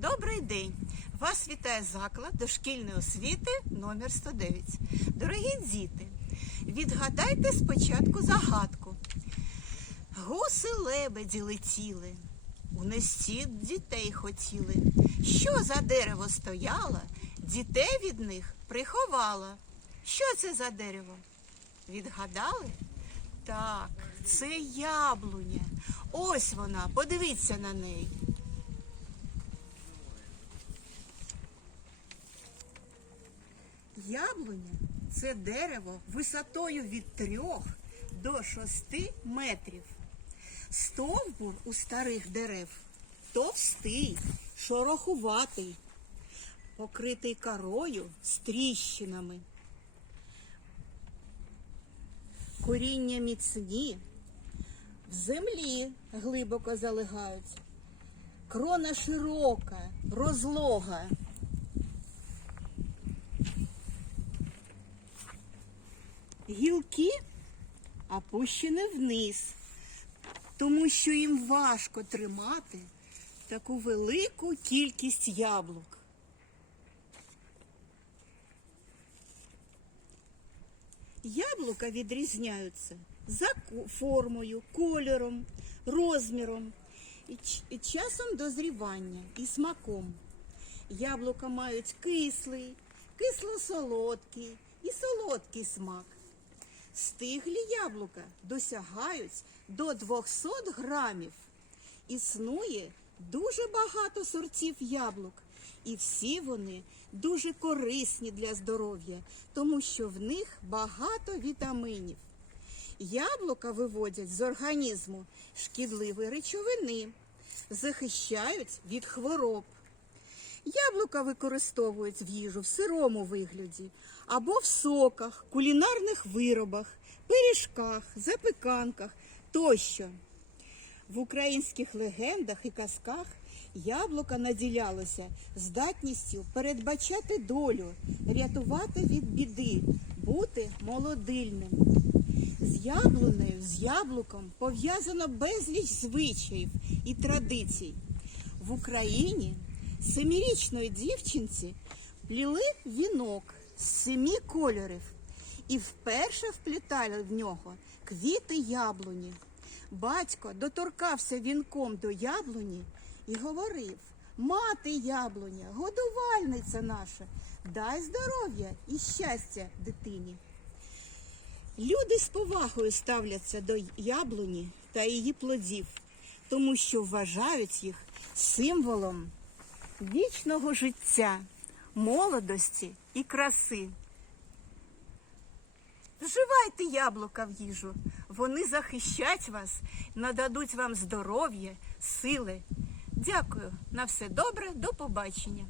Добрий день! Вас вітає заклад дошкільної освіти номер 109. Дорогі діти, відгадайте спочатку загадку. Гуси лебеді летіли, унести дітей хотіли. Що за дерево стояло, дітей від них приховало. Що це за дерево? Відгадали? Так, це яблуня. Ось вона, подивіться на неї. Яблуня це дерево висотою від 3 до 6 метрів. Стовбур у старих дерев товстий, шорохуватий, покритий корою з тріщинами. Коріння міцні, в землі глибоко залегають. Крона широка, розлога. Гілки опущені вниз, тому що їм важко тримати таку велику кількість яблук. Яблука відрізняються за формою, кольором, розміром і часом дозрівання і смаком. Яблука мають кислий, кисло-солодкий і солодкий смак. Стиглі яблука досягають до 200 грамів. Існує дуже багато сортів яблук, і всі вони дуже корисні для здоров'я, тому що в них багато вітамінів. Яблука виводять з організму шкідливі речовини, захищають від хвороб. Яблука використовують в їжу в сирому вигляді або в соках, кулінарних виробах, пиріжках, запеканках тощо. В українських легендах і казках яблука наділялося здатністю передбачати долю, рятувати від біди, бути молодильним. З яблунею, з яблуком пов'язано безліч звичаїв і традицій. В Україні семирічної дівчинці пліли вінок з семи кольорів і вперше вплітали в нього квіти яблуні. Батько доторкався вінком до яблуні і говорив: Мати яблуня, годувальниця наша, дай здоров'я і щастя дитині. Люди з повагою ставляться до яблуні та її плодів, тому що вважають їх символом вічного життя, молодості і краси. Вживайте яблука в їжу. Вони захищать вас, нададуть вам здоров'я, сили. Дякую. На все добре, до побачення.